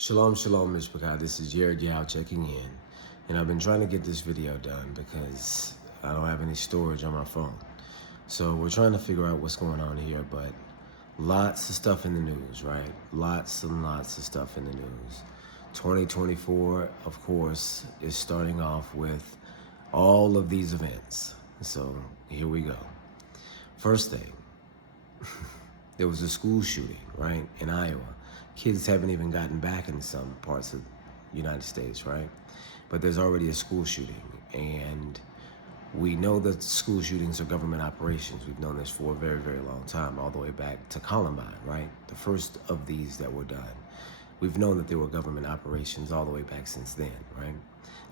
Shalom, shalom, Mishpachah. This is Jared Yao checking in. And I've been trying to get this video done because I don't have any storage on my phone. So we're trying to figure out what's going on here, but lots of stuff in the news, right? Lots and lots of stuff in the news. 2024, of course, is starting off with all of these events. So here we go. First thing, there was a school shooting, right, in Iowa. Kids haven't even gotten back in some parts of the United States, right? But there's already a school shooting, and we know that school shootings are government operations. We've known this for a very, very long time, all the way back to Columbine, right? The first of these that were done. We've known that there were government operations all the way back since then, right?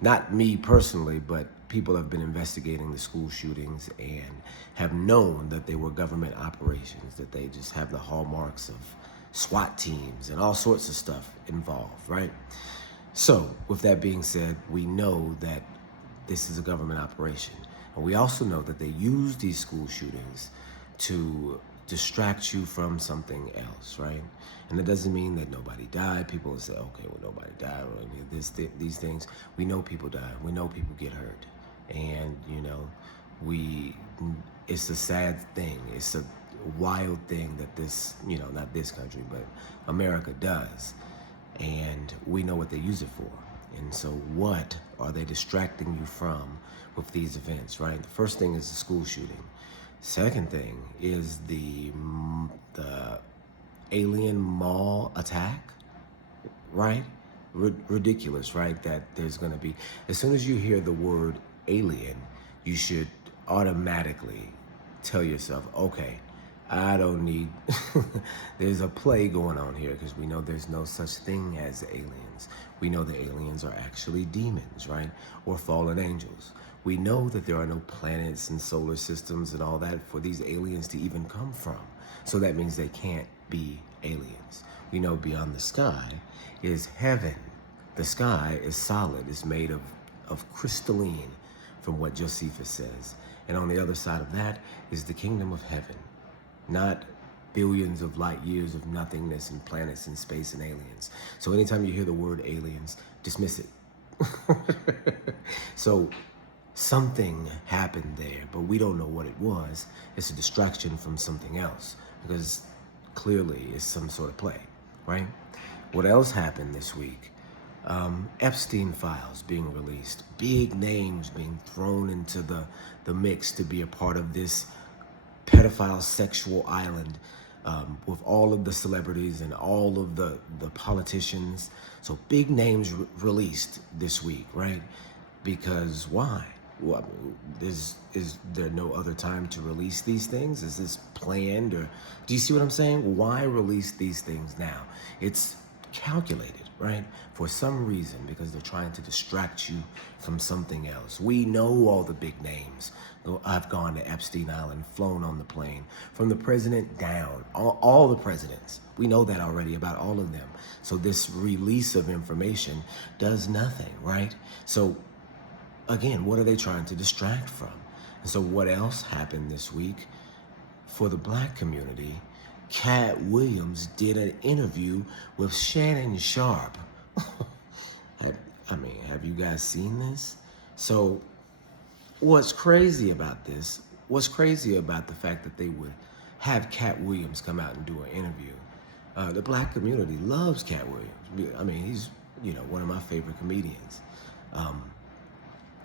Not me personally, but people have been investigating the school shootings and have known that they were government operations, that they just have the hallmarks of SWAT teams and all sorts of stuff involved, right? So, with that being said, we know that this is a government operation. And we also know that they use these school shootings to distract you from something else, right? And it doesn't mean that nobody died. People will say, okay, well, nobody died or any of these things. We know people die. We know people get hurt. And, it's a sad thing. It's a wild thing that this, not this country, but America does. And we know what they use it for. And so what are they distracting you from with these events, right? The first thing is the school shooting. Second thing is the alien mall attack, right? Ridiculous, right? That there's going to be, as soon as you hear the word alien, you should automatically tell yourself, okay, I don't need, there's a play going on here, because we know there's no such thing as aliens. We know the aliens are actually demons, right? Or fallen angels. We know that there are no planets and solar systems and all that for these aliens to even come from. So that means they can't be aliens. We know beyond the sky is heaven. The sky is solid. It's made of crystalline, from what Josephus says. And on the other side of that is the kingdom of heaven. Not billions of light years of nothingness and planets and space and aliens. So anytime you hear the word aliens, dismiss it. So something happened there, but we don't know what it was. It's a distraction from something else, because clearly it's some sort of play, right? What else happened this week? Epstein files being released, big names being thrown into the mix to be a part of this pedophile sexual island, with all of the celebrities and all of the politicians. So big names released this week, right? Because why? Well, is there no other time to release these things? Is this planned, or do you see what I'm saying? Why release these things now? It's calculated, right? For some reason, because they're trying to distract you from something else. We know all the big names. I've gone to Epstein Island, flown on the plane, from the president down, all the presidents. We know that already about all of them. So this release of information does nothing, right? So again, what are they trying to distract from? And so what else happened this week? For the black community, Cat Williams did an interview with Shannon Sharp. Have you guys seen this? So what's crazy about this, what's crazy about the fact that they would have Cat Williams come out and do an interview? The black community loves Cat Williams. He's, one of my favorite comedians.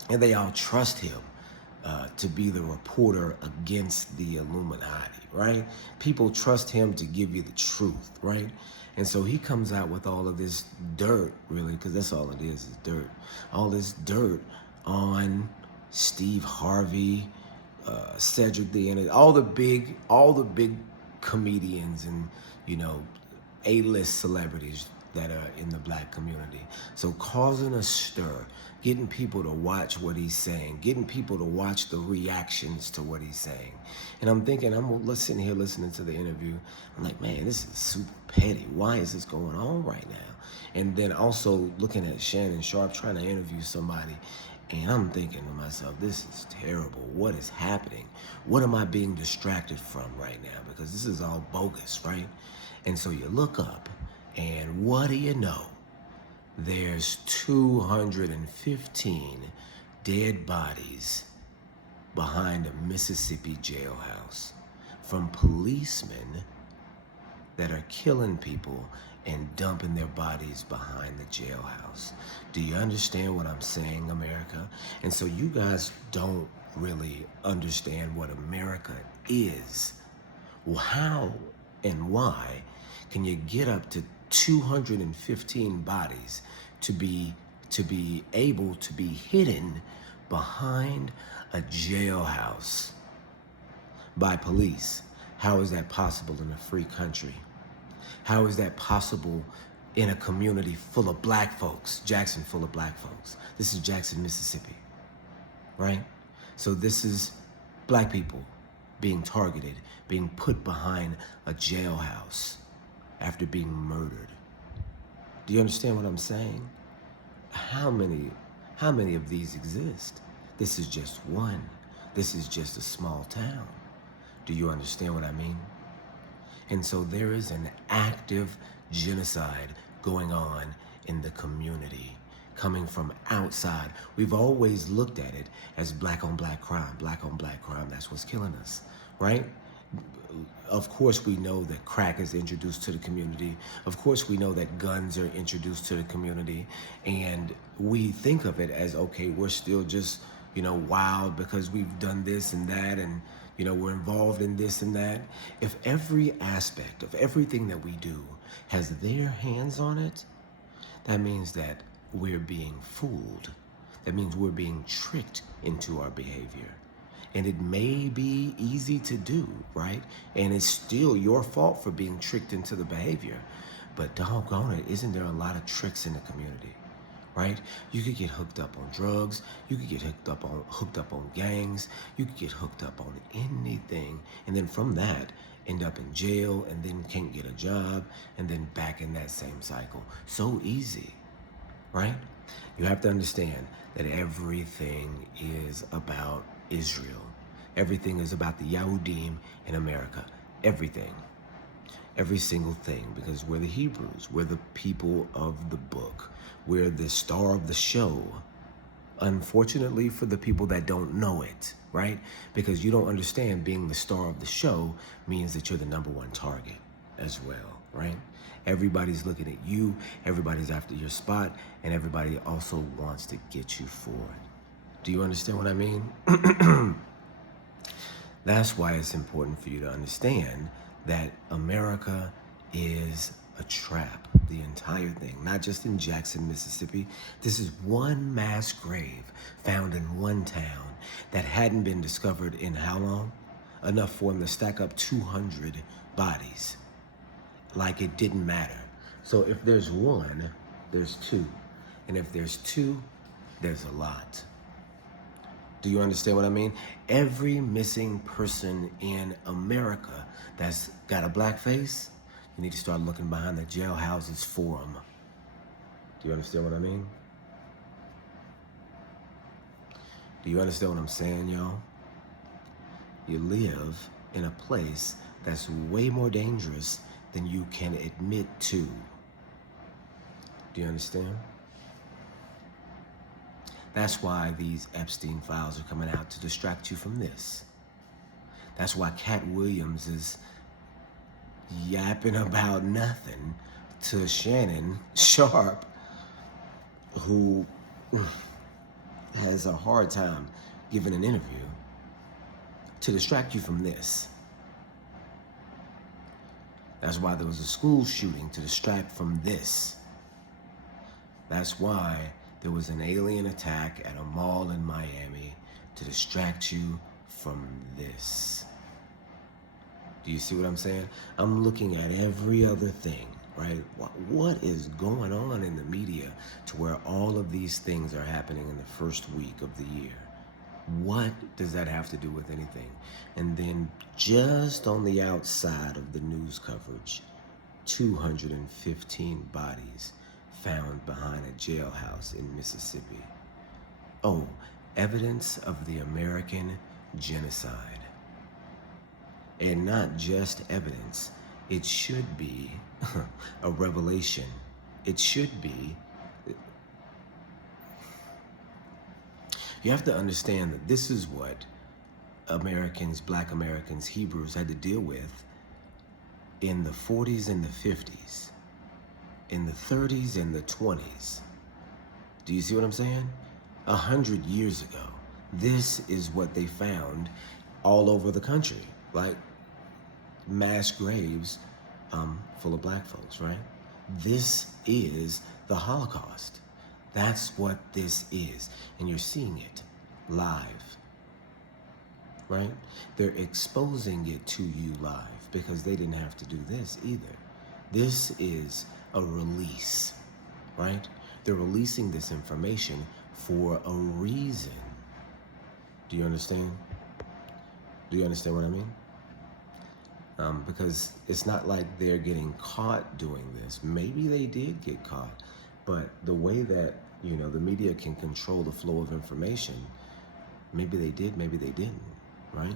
And they all trust him to be the reporter against the Illuminati, right? People trust him to give you the truth, right? And so he comes out with all of this dirt, really, because that's all it is dirt. All this dirt on Steve Harvey, Cedric the Entertainer, all the big comedians and, A-list celebrities that are in the black community. So causing a stir, getting people to watch what he's saying, getting people to watch the reactions to what he's saying. And I'm thinking, I'm sitting here listening to the interview. I'm like, man, this is super petty. Why is this going on right now? And then also looking at Shannon Sharp trying to interview somebody. And I'm thinking to myself, this is terrible. What is happening? What am I being distracted from right now? Because this is all bogus, right? And so you look up, and what do you know? there's 215 dead bodies behind a Mississippi jailhouse from policemen that are killing people and dumping their bodies behind the jailhouse. Do you understand what I'm saying, America? And so you guys don't really understand what America is. Well, how and why can you get up to 215 bodies to be able to be hidden behind a jailhouse by police? How is that possible in a free country? How is that possible in a community full of black folks? Jackson full of black folks. This is Jackson, Mississippi, right? So this is black people being targeted, being put behind a jailhouse after being murdered. Do you understand what I'm saying? How many of these exist? This is just one. This is just a small town. Do you understand what I mean? And so there is an active genocide going on in the community, coming from outside. We've always looked at it as black on black crime, that's what's killing us, right? Of course we know that crack is introduced to the community. Of course we know that guns are introduced to the community. And we think of it as, okay, we're still just, wild because we've done this and that, and we're involved in this and that. If every aspect of everything that we do has their hands on it, that means that we're being fooled. That means we're being tricked into our behavior. And it may be easy to do, right? And it's still your fault for being tricked into the behavior. But doggone it, isn't there a lot of tricks in the community? Right? You could get hooked up on drugs. You could get hooked up on gangs. You could get hooked up on anything. And then from that, end up in jail and then can't get a job and then back in that same cycle. So easy, right? You have to understand that everything is about Israel. Everything is about the Yahudim in America. Everything. Every single thing, because we're the Hebrews. We're the people of the book. We're the star of the show. Unfortunately for the people that don't know it, right? Because you don't understand being the star of the show means that you're the number one target as well, right? Everybody's looking at you, everybody's after your spot, and everybody also wants to get you for it. Do you understand what I mean? That's why it's important for you to understand that America is a trap, the entire thing, not just in Jackson, Mississippi. This is one mass grave found in one town that hadn't been discovered in how long? Enough for them to stack up 200 bodies. Like it didn't matter. So if there's one, there's two. And if there's two, there's a lot. Do you understand what I mean? Every missing person in America that's got a black face, you need to start looking behind the jailhouses for them. Do you understand what I mean? Do you understand what I'm saying, y'all? You live in a place that's way more dangerous than you can admit to. Do you understand? That's why these Epstein files are coming out to distract you from this. That's why Cat Williams is yapping about nothing to Shannon Sharp, who has a hard time giving an interview, to distract you from this. That's why there was a school shooting, to distract from this. That's why there was an alien attack at a mall in Miami, to distract you from this. Do you see what I'm saying? I'm looking at every other thing, right? What is going on in the media to where all of these things are happening in the first week of the year? What does that have to do with anything? And then just on the outside of the news coverage, 215 bodies found behind a jailhouse in Mississippi. Oh, evidence of the American genocide. And not just evidence, it should be a revelation. It should be You have to understand that this is what Americans, Black Americans, Hebrews had to deal with in the 40s and the 50s, in the 30s and the 20s. Do you see what I'm saying? 100 years ago, this is what they found all over the country, like mass graves full of black folks, right? This is the Holocaust. That's what this is. And you're seeing it live, right? They're exposing it to you live because they didn't have to do this either. This is a release, right? They're releasing this information for a reason. Do you understand? Do you understand what I mean? Because it's not like they're getting caught doing this. Maybe they did get caught, but the way that, you know, the media can control the flow of information, maybe they did, maybe they didn't, right?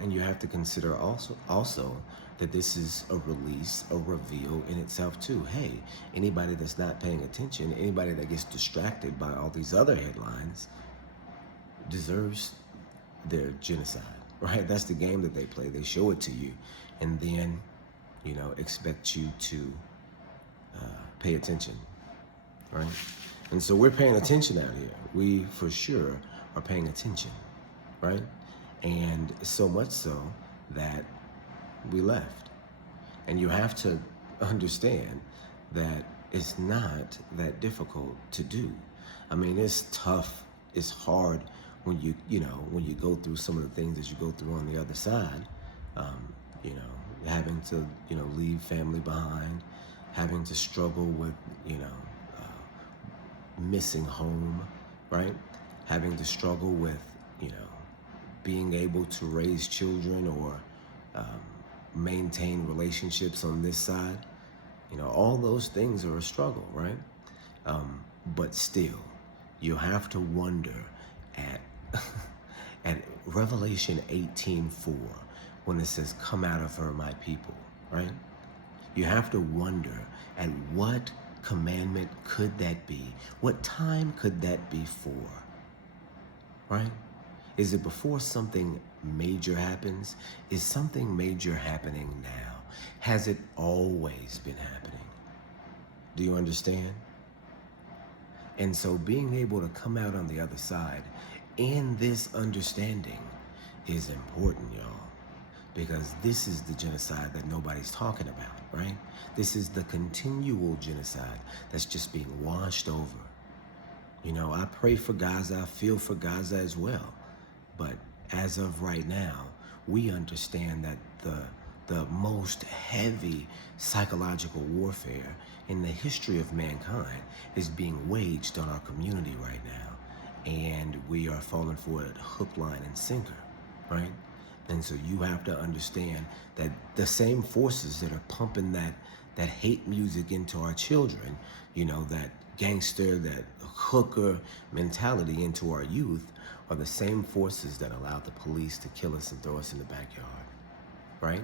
And you have to consider also that this is a release, a reveal in itself too. Hey, anybody that's not paying attention, anybody that gets distracted by all these other headlines deserves their genocide, right? That's the game that they play. They show it to you and then, you know, expect you to pay attention, right? And so we're paying attention out here. We for sure are paying attention, right? And so much so that we left. And you have to understand that it's not that difficult to do. I mean, it's tough, it's hard when when you go through some of the things that you go through on the other side, having to, leave family behind, having to struggle with, missing home, right? Having to struggle with, being able to raise children or maintain relationships on this side. All those things are a struggle, right? But still, you have to wonder at at Revelation 18:4, when it says, "Come out of her, my people," right? You have to wonder at what commandment could that be? What time could that be for? Right? Is it before something major happens? Is something major happening now? Has it always been happening? Do you understand? And so being able to come out on the other side in this understanding is important, y'all, because this is the genocide that nobody's talking about, right? This is the continual genocide that's just being washed over. I pray for Gaza, I feel for Gaza as well. But as of right now, we understand that the most heavy psychological warfare in the history of mankind is being waged on our community right now. And we are falling for it hook, line, and sinker, right? And so you have to understand that the same forces that are pumping that hate music into our children, that gangster, that hooker mentality into our youth, are the same forces that allowed the police to kill us and throw us in the backyard, right?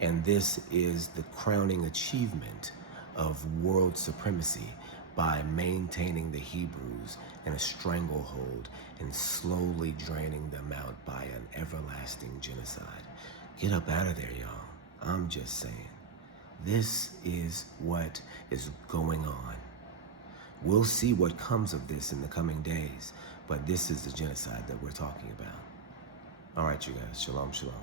And this is the crowning achievement of world supremacy by maintaining the Hebrews in a stranglehold and slowly draining them out by an everlasting genocide. Get up out of there, y'all. I'm just saying. This is what is going on. We'll see what comes of this in the coming days, but this is the genocide that we're talking about. All right, you guys. Shalom, shalom.